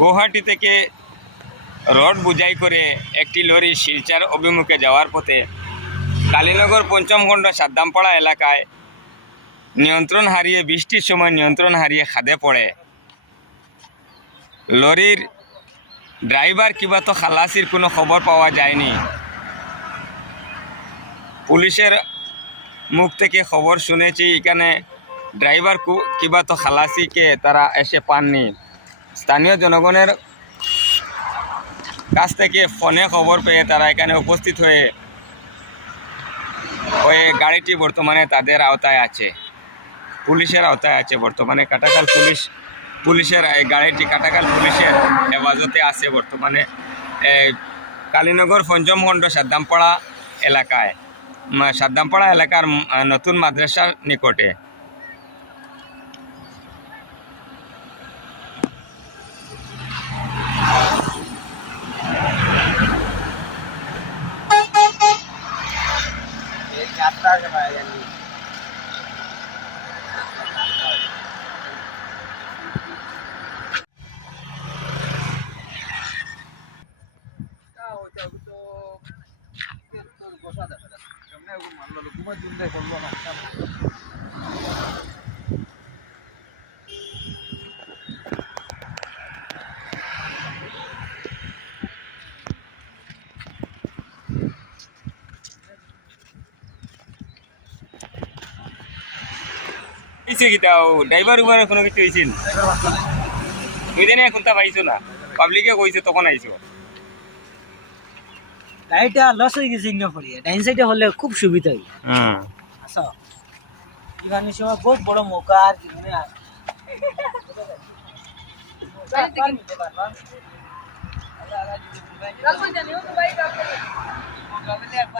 গুয়াহাটি থেকে রড বোঝাই করে একটি লরি শিলচর অভিমুখে যাওয়ার পথে কালীনগর পঞ্চম খণ্ড সাদ্দামপাড়া এলাকায় নিয়ন্ত্রণ হারিয়ে বৃষ্টির সময় নিয়ন্ত্রণ হারিয়ে খাদে পড়ে। লরির ড্রাইভার কিংবা তো খালাসির কোনো খবর পাওয়া যায়নি। পুলিশের মুখ থেকে খবর শুনেছি এখানে ড্রাইভার কিংবা তো খালাসিকে তারা এসে পাননি। স্থানীয় জনগণের কাছ থেকে ফোনে খবর পেয়ে তারা এখানে উপস্থিত হয়ে গাড়িটি বর্তমানে তাদের আওতায় আছে, পুলিশের আওতায় আছে। বর্তমানে কাটাখাল পুলিশের এই গাড়িটি কাটাখাল পুলিশের হেফাজতে আছে বর্তমানে কালীনগর পঞ্চম খণ্ড সাদ্দামপাড়া এলাকার নতুন মাদ্রাসার নিকটে। ড্রাইভার উবার কোনো কিছু হয়েছিল বুঝে না, কোনটা পাইছো না, পাবলিকে কইছে তখন আইছো। গাড়িটা লস হয়ে গেছে ইন্না পড়িয়ে ডাইন সাইডে হলে খুব সুবিধা হয়। আচ্ছা এখানে সময় বহুত বড় মৌকা আর কি